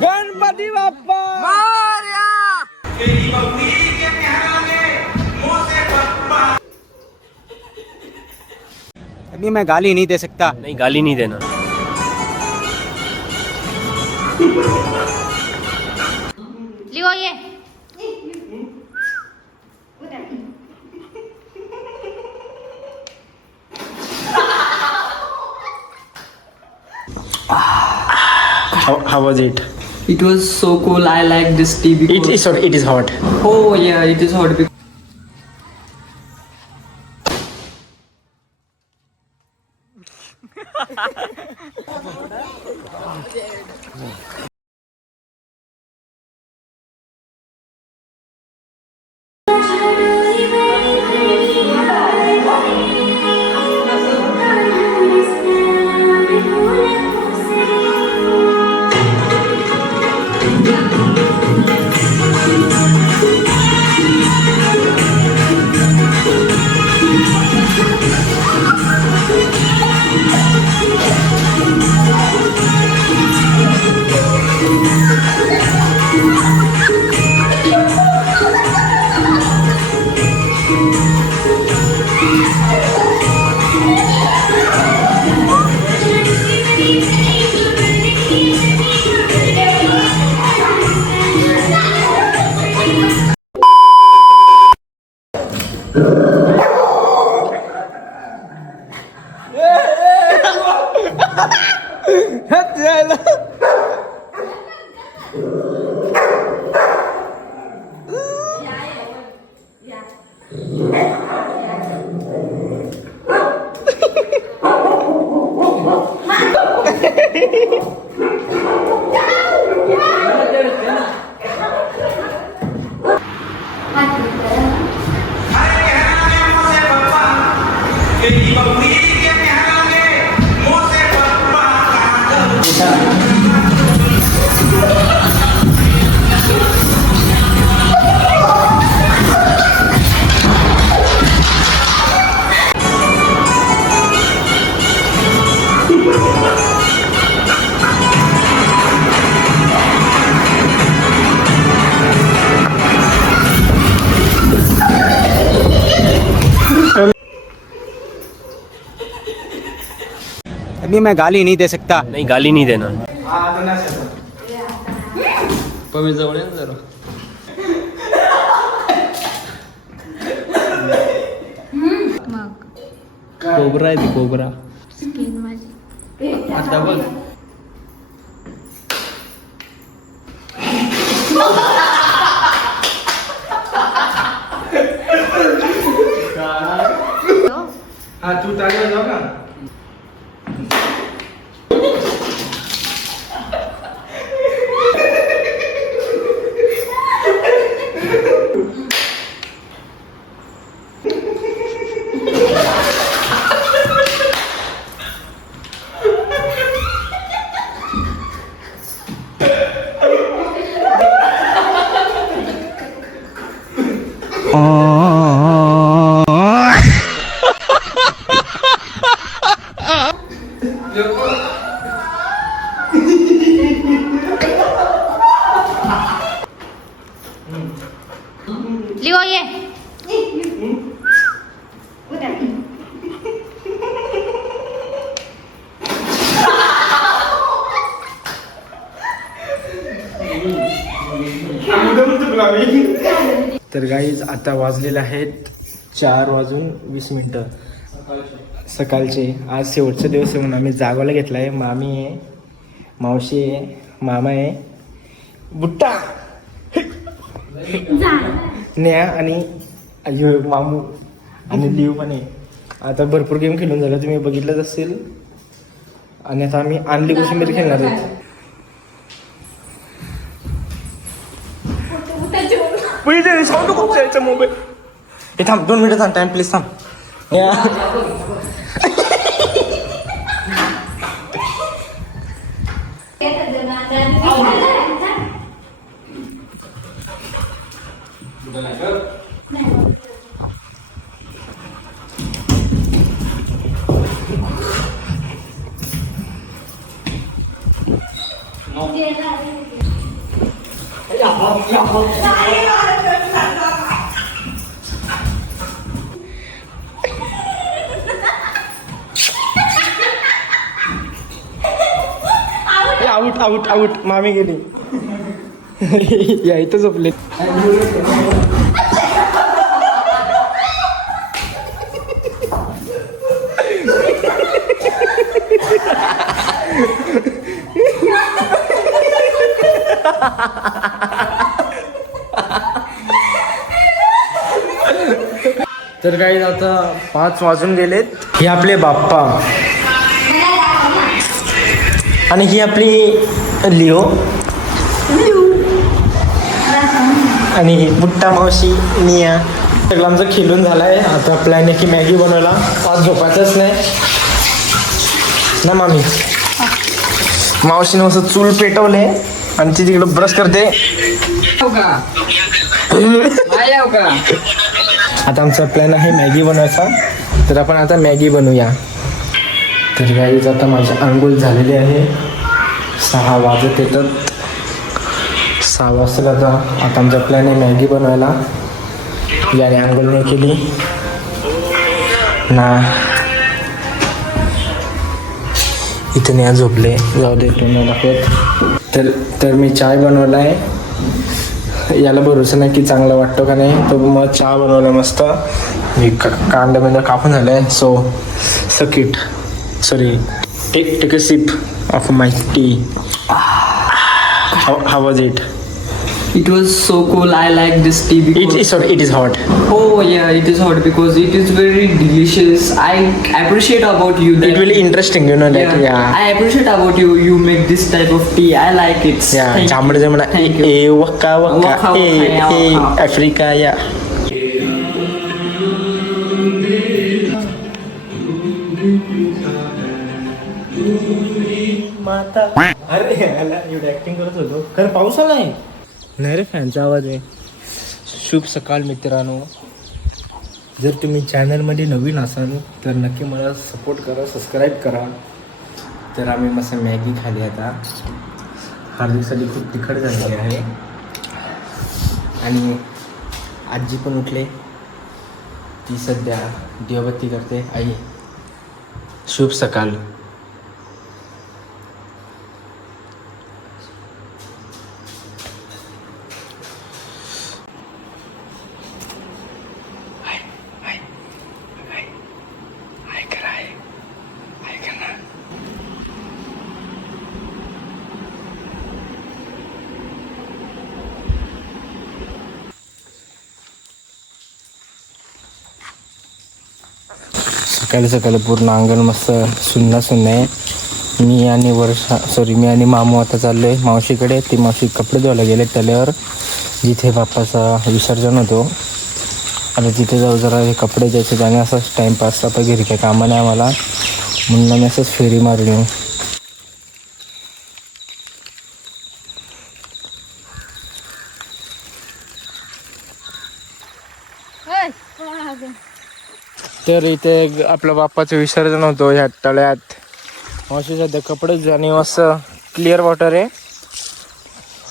गणपती बाप्पा। अभी मैं गाली नहीं दे सकता। नहीं गाली नहीं देना। लिओ ये। How, how was it? It was so cool. I like this tea It because is it is hot. oh yeah, it is hot やってないな。मैं गाली नहीं दे सकता। नहीं गाली नहीं देना। पमी जवळ ये ना जरा. मग कोबरा आहे ती कोबरा. स्किन माझी. आता बघ हा तू चालू जाऊ का लिओ ये तर गाईज आता वाजलेले आहेत चार वाजून वीस मिनटं. सकाळचे. आज शेवटचा दिवस आहे म्हणून आम्ही जागवायला घेतला आहे मामी आहे मावशी आहे मामा आहे. बुट्टा! न्या आणि मामू आणि लिव पण आहे. आता भरपूर गेम खेळून झाला. तुम्ही बघितलंच असेल. आणि आता आम्ही आणली कोशिंबीर खेळणार आहोत. वही दे साउंड खूप जायचं मोबाईल हे थांब दोन मिनिटं थांब टाइम प्लीज थांब या No. आऊट आऊट आऊट मामी गेली. या इथं झोपले तर काही आता पाच वाजून गेलेत. हे आपले बाप्पा. आणि ही आपली लिओ. आणि ही बुट्टा मावशी निया सगळं आमचं खेळून आहे आता प्लॅन आहे की मॅगी बनवायला. आज झोपायचंच नाही. ना मामी? मावशीने असं चूल पेटवले आणि ती तिकडं ब्रश करते. आता आमचा प्लॅन आहे मॅगी बनवायचा. तर आपण आता मॅगी बनवूया. तर गाईज आता माझी आंघोळ झालेली आहे. सहा वाजत येतात. सहा वाजता आता. आता आमचा प्लॅन आहे मॅगी बनवायला. याने आंघोळ नाही केली. ना. इथे नाही झोपले. जाऊ दे तुम्ही दाखवत तर तर मी चाय बनवला आहे याला भरोसा नाही की चांगला वाटतो का नाही. तो मग चहा बनवला मस्त. मी का कांदा बिंदा कापून झालं आहे so सकिट sorry take take a sip of my tea how was it It was so cool. I like this tea it because is sorry it is hot oh yeah, it is hot because it is very delicious. I appreciate about you that it will interesting you know yeah, that yeah I appreciate about you. You make this type of tea. I like it. Yeah Thank you. जांभळे म्हणा Thank you. Eh waka waka waka, eh waka, eh waka. Africa या अरे एवढी acting करत होतो खरं पाऊस आलाय नाही रे फॅनचा आवाज आहे शुभ सकाळ मित्रांनो. जर तुम्ही चॅनलमध्ये नवीन असाल तर नक्की मला सपोर्ट करा सबस्क्राईब करा. तर आम्ही मस्त मॅगी खाली आता. हार्दिकसाठी खूप तिखट झालेली आहे. आणि आजी पण उठले. ती सध्या दिवाबत्ती करते. आई शुभ सकाळ सकाळी सकाळी पूर्ण अंगण मस्त सुन्न सुन्न आहे. मी आणि वर्षा सॉरी मी आणि मामू आता चाललो आहे मावशीकडे. ती मावशी कपडे धुवायला गेले त्याल्यावर जिथे बाप्पाचा विसर्जन होतो. आता तिथे जाऊ जरा हे कपडे द्यायचे आणि असंच टाईमपास आता घरी काय कामं नाही आम्हाला. म्हणून मी असंच फेरी मारली. येऊ तर इथे आपल्या बाप्पाचं विसर्जन होतो ह्या तळ्यात. मावशी सध्या कपडेच आणि मस्त क्लिअर वॉटर आहे.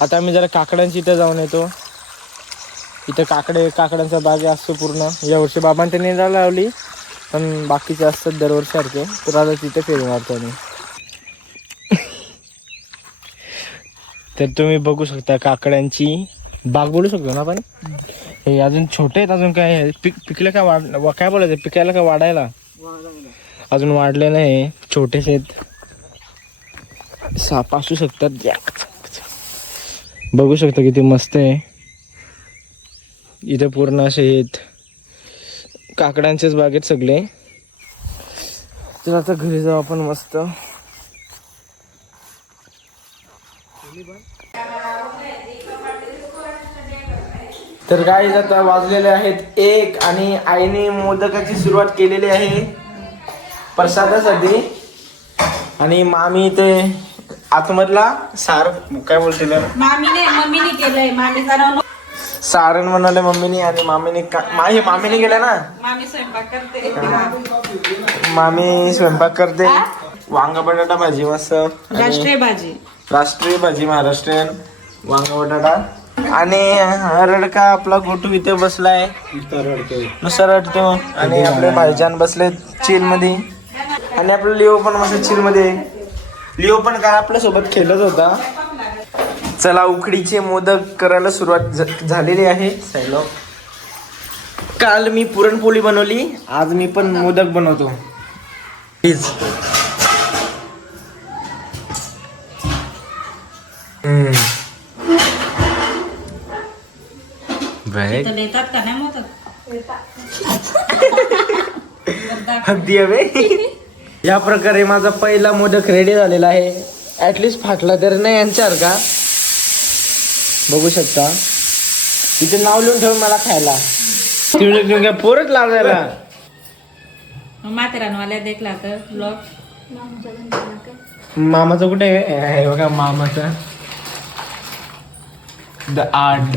आता आम्ही जरा काकड्यांची इथं जाऊन येतो. इथं काकडे काकड्यांचा बाग असतो पूर्ण. यावर्षी बाबांनी निंदा लावली पण बाकीचे असतात दरवर्षीसारखे. तर आता तिथे फेरी मारतो आम्ही. तर तुम्ही बघू शकता काकड्यांची बाग बोलू शकतो ना आपण? हे अजून छोटे आहेत अजून काय आहे? पिक पिकले काय वाढ वा- काय बोलायचं पिकायला काय वाढायला? अजून वाढले नाही. छोटेसे आहेत. साप असू शकतात. या. बघू शकता किती मस्त आहे. इथे पूर्ण असे आहेत. काकड्यांचेच बागेत सगळे. तर आता घरी जाऊ आपण मस्त. तर काय आता वाजलेले आहेत एक आणि आईने मोदकाची सुरुवात केलेली आहे प्रसादासाठी. आणि मामी ते आतमधला सार काय बोलतील? मामीने मम्मीने केलंय. मामी कारण सारण बनवलं मम्मीने आणि मामीने का मामीने केलं ना? मामी स्वयंपाक करते. मामी स्वयंपाक करते. वांगा बटाटा भाजी मस्त. राष्ट्रीय भाजी. राष्ट्रीय भाजी महाराष्ट्रीयन. वांगा बटाटा. आणि रडका आपला गोटू इथे बसलाय. नुसार रडतो. आणि आपले भाईजान बसले चिलमध्ये आणि आपला लिओ पण मस्त चिलमध्ये लिओ पण काय आपल्यासोबत खेळत होता. चला उकडीचे मोदक करायला सुरुवात झालेली आहे. सैलो. काल मी पुरणपोळी बनवली. आज मी पण मोदक बनवतो. प्लीज तर देतात का नाही मोदक अगदी हवे या प्रकारे माझा पहिला मोदक रेडी झालेला आहे. ऍटलिस्ट फाटला तर नाही यांच्यासारखा बघू शकता. तिथे नाव लिहून ठेवून मला खायला. तिकडे पोरच लावायला माथेरानवाल्या देखला तर ब्लॉग मामाचं कुठे आहे? बघा मामाचा. द आर्ट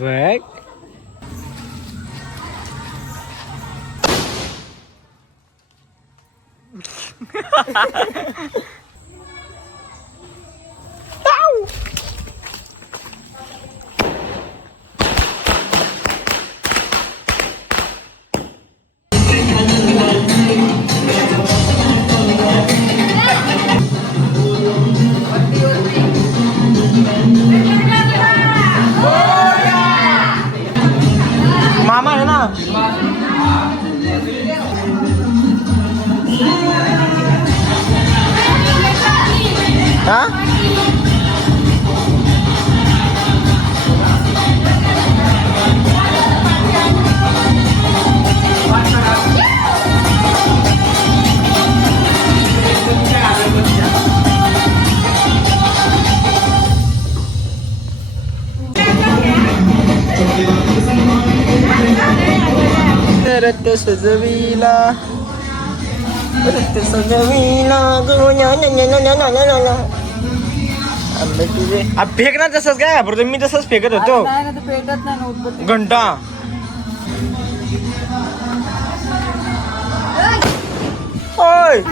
मामा रक्त सजविला. रक्त सजविला फेक ना तसंच काय? घाबरतो मी तसंच फेकत होतो. घंटा. ओय.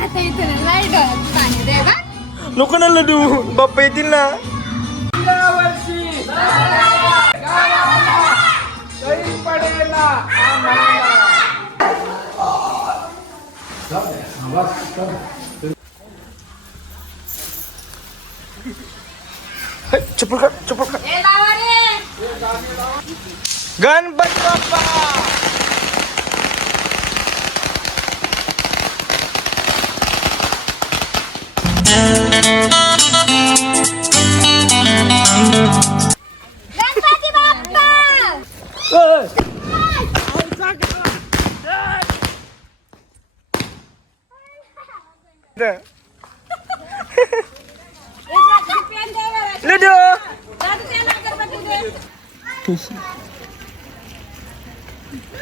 नको ना लडू बाप्पा येतील ना. हे, चप्पल काढ चप्पल काढ गणपती बाप्पा ओय.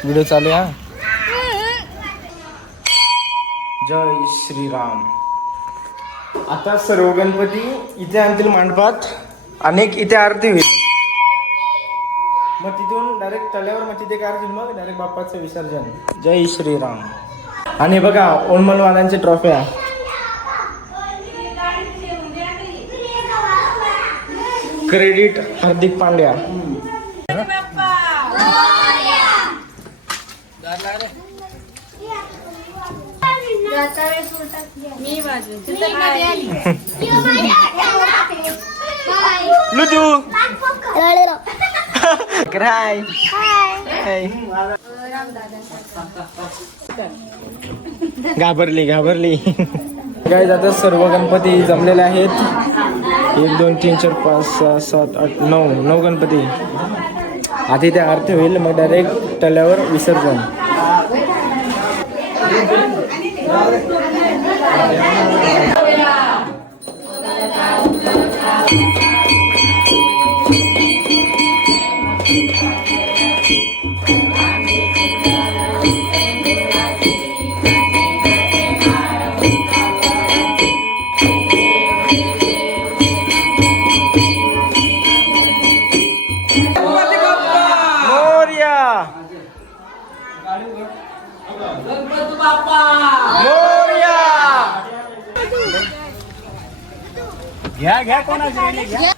व्हिडिओ चालू आहे हा जय श्रीराम आता सर्व गणपती इथे आणतील मंडपात अनेक इथे आरती होईल मग तिथून डायरेक्ट तल्यावर मग तिथे काय होईल मग डायरेक्ट बाप्पाचं विसर्जन जय श्रीराम आणि बघा ओणमलवाल्यांचे ट्रॉफ्या क्रेडिट. हार्दिक पांड्या. क्राय घाबरली घाबरली. काय आता सर्व गणपती जमलेले आहेत. एक दोन तीन चार पाच सहा सात आठ नऊ. नऊ गणपती. आधी ते आरती होईल मग डायरेक्ट तल्यावर विसर्जन. मोर्या मोर्या घ्या घ्या कोणाची घ्या.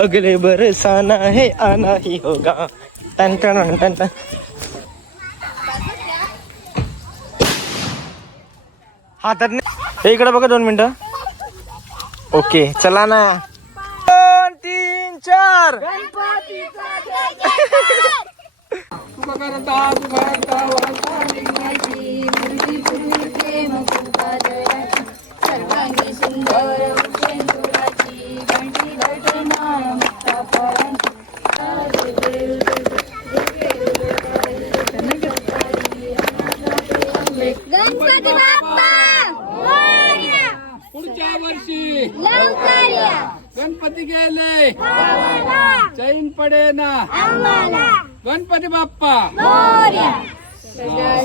अगले बरसाना है आना ही होगा। टन टन टन टन हातात नाही. इकडे बघा दोन मिनिटं. ओके चला ना. दोन तीन चार. सर्वांगी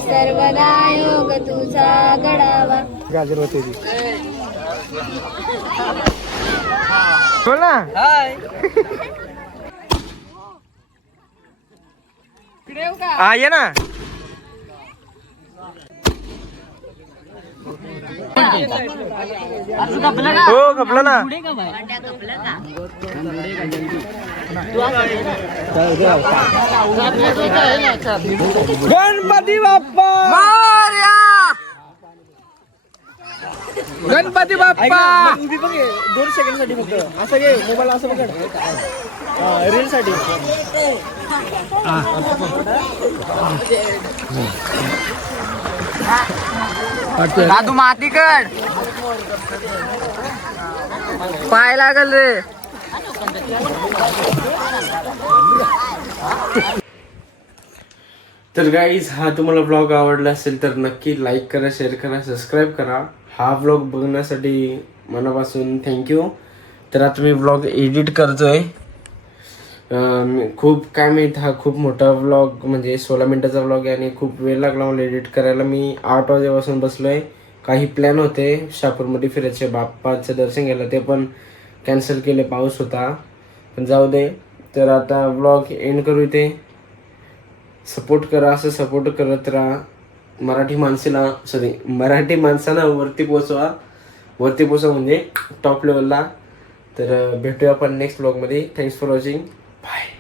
सर्वदा योग तुझा घडावा. गाजर होते बोल ना. हा ये ना. हो कपलं ना. गणपती बाप्पा! गणपती बाप्पा! उभी बघ दोन सेकंडसाठी फक्त. असं घे मोबाईल असं पकड. रील साठी. दादू माती कड पाय लागल रे. तर गाईज हा तुम्हाला ब्लॉग आवडला असेल तर नक्की लाईक करा शेअर करा सबस्क्राईब करा. हा ब्लॉग बघण्यासाठी मनापासून थँक्यू तर आता मी ब्लॉग एडिट करतोय. खूप काय माहीत हा खूप मोठा व्लॉग म्हणजे सोळा मिनटाचा व्लॉग आहे आणि खूप वेळ लागला मला एडिट करायला. मी आठ वाजेपासून बसलो आहे काही प्लॅन होते. शापूरमध्ये फिरायचे बाप्पाचं दर्शन घ्यायला. ते पण कॅन्सल केले. पाऊस होता. पण जाऊ दे. तर आता व्लॉग एंड करू इथे. सपोर्ट करा. असं सपोर्ट करत राहा. मराठी माणसाला सॉरी मराठी माणसाला वरती पोचवा. वरती पोचवा म्हणजे टॉप लेवलला तर भेटूया आपण नेक्स्ट ब्लॉगमध्ये थँक्स फॉर वॉचिंग Bye.